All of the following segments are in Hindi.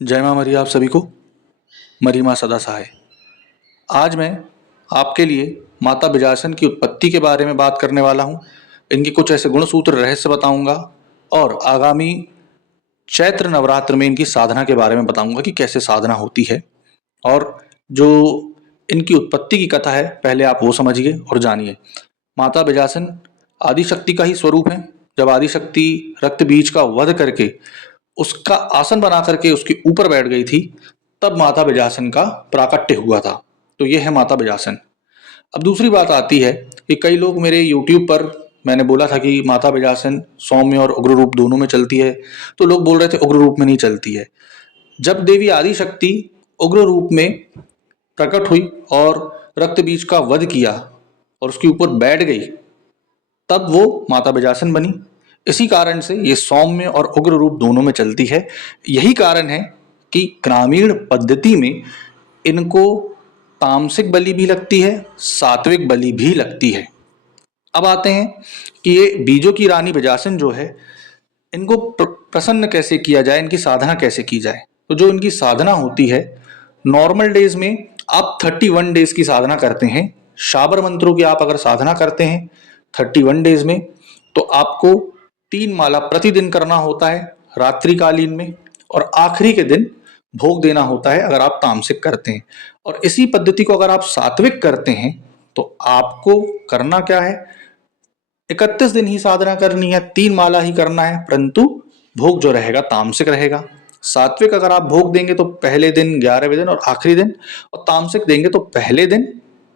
जय माँ मरी आप सभी को। मरी माँ सदा सहाय। आज मैं आपके लिए माता बिजासन की उत्पत्ति के बारे में बात करने वाला हूँ। इनके कुछ ऐसे गुण सूत्र रहस्य बताऊंगा और आगामी चैत्र नवरात्र में इनकी साधना के बारे में बताऊंगा कि कैसे साधना होती है। और जो इनकी उत्पत्ति की कथा है पहले आप वो समझिए और जानिए। माता बिजासन आदिशक्ति का ही स्वरूप है। जब आदिशक्ति रक्त बीज का वध करके उसका आसन बना करके उसके ऊपर बैठ गई थी, तब माता बिजासन का प्राकट्य हुआ था। तो ये है माता बिजासन। अब दूसरी बात आती है कि कई लोग मेरे YouTube पर, मैंने बोला था कि माता बिजासन सौम्य और उग्र रूप दोनों में चलती है, तो लोग बोल रहे थे उग्र रूप में नहीं चलती है। जब देवी आदिशक्ति उग्र रूप में प्रकट हुई और रक्त बीज का वध किया और उसके ऊपर बैठ गई, तब वो माता बिजासन बनी। इसी कारण से ये सौम्य और उग्र रूप दोनों में चलती है। यही कारण है कि ग्रामीण पद्धति में इनको तामसिक बलि भी लगती है, सात्विक बलि भी लगती है। अब आते हैं कि ये बीजों की रानी बिजासन जो है, इनको प्रसन्न कैसे किया जाए, इनकी साधना कैसे की जाए। तो जो इनकी साधना होती है, नॉर्मल डेज में आप 31 डेज की साधना करते हैं। शाबर मंत्रों की आप अगर साधना करते हैं 31 डेज में, तो आपको 3 माला प्रतिदिन करना होता है रात्रिकालीन में, और आखिरी के दिन भोग देना होता है अगर आप तामसिक करते हैं। और इसी पद्धति को अगर आप सात्विक करते हैं तो आपको करना क्या है, 31 दिन ही साधना करनी है, 3 माला ही करना है, परंतु भोग जो रहेगा तामसिक रहेगा। सात्विक अगर आप भोग देंगे तो पहले दिन, 11वें दिन और आखिरी दिन, और तामसिक देंगे तो पहले दिन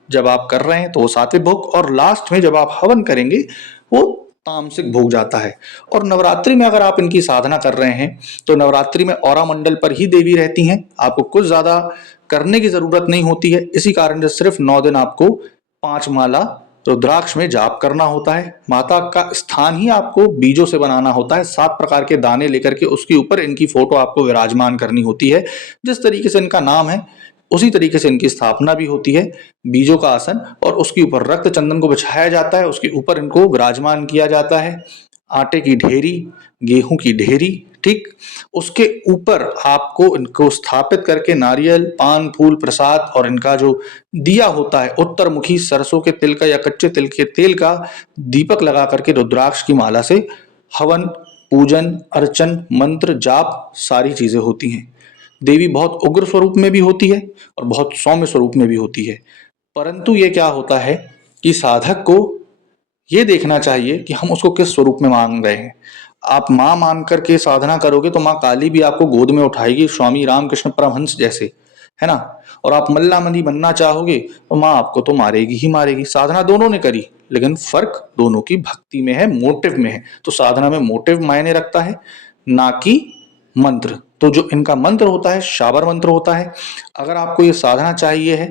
जब आप कर रहे हैं तो वो सात्विक भोग, और लास्ट में जब आप हवन करेंगे वो तामसिक भोग जाता है। और नवरात्रि में अगर आप इनकी साधना कर रहे हैं तो नवरात्रि में औरा मंडल पर ही देवी रहती हैं, आपको कुछ ज्यादा करने की जरूरत नहीं होती है। इसी कारण से सिर्फ 9 दिन आपको 5 माला रुद्राक्ष में जाप करना होता है। माता का स्थान ही आपको बीजों से बनाना होता है। 7 प्रकार के दाने लेकर के उसके ऊपर इनकी फोटो आपको विराजमान करनी होती है। जिस तरीके से इनका नाम है उसी तरीके से इनकी स्थापना भी होती है। बीजों का आसन, और उसके ऊपर रक्त चंदन को बिछाया जाता है, उसके ऊपर इनको विराजमान किया जाता है। आटे की ढेरी, गेहूं की ढेरी, ठीक, उसके ऊपर आपको इनको स्थापित करके नारियल, पान, फूल, प्रसाद और इनका जो दिया होता है उत्तरमुखी सरसों के तिल का या कच्चे तिल के तेल का दीपक लगा करके रुद्राक्ष की माला से हवन, पूजन, अर्चन, मंत्र, जाप सारी चीजें होती हैं। देवी बहुत उग्र स्वरूप में भी होती है और बहुत सौम्य स्वरूप में भी होती है। परंतु ये क्या होता है कि साधक को ये देखना चाहिए कि हम उसको किस स्वरूप में मांग रहे हैं। आप माँ मान करके साधना करोगे तो माँ काली भी आपको गोद में उठाएगी, स्वामी रामकृष्ण परमहंस जैसे, है ना। और आप मल्ला मनी बनना चाहोगे तो माँ आपको तो मारेगी ही मारेगी। साधना दोनों ने करी, लेकिन फर्क दोनों की भक्ति में है, मोटिव में है। तो साधना में मोटिव मायने रखता है, ना कि मंत्र। तो जो इनका मंत्र होता है शाबर मंत्र होता है। अगर आपको ये साधना चाहिए है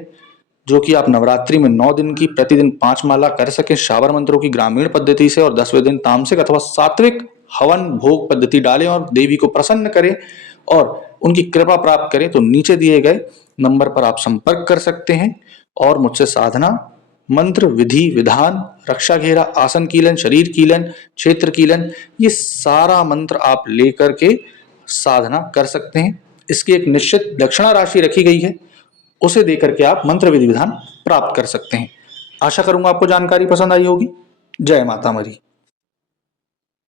जो कि आप नवरात्रि में 9 दिन की प्रतिदिन 5 माला कर सके शाबर मंत्रों की ग्रामीण पद्धति से, और 10वें दिन तामसिक अथवा सात्विक हवन भोग पद्धति डालें और देवी को प्रसन्न करें और उनकी कृपा प्राप्त करें, तो नीचे दिए गए नंबर पर आप संपर्क कर सकते हैं और मुझसे साधना, मंत्र, विधि विधान, रक्षा घेरा, आसन कीलन, शरीर कीलन, क्षेत्र कीलन, ये सारा मंत्र आप लेकर के साधना कर सकते हैं। इसकी एक निश्चित दक्षिणा राशि रखी गई है, उसे देकर के आप मंत्र विधि विधान प्राप्त कर सकते हैं। आशा करूंगा आपको जानकारी पसंद आई होगी। जय माता मरी।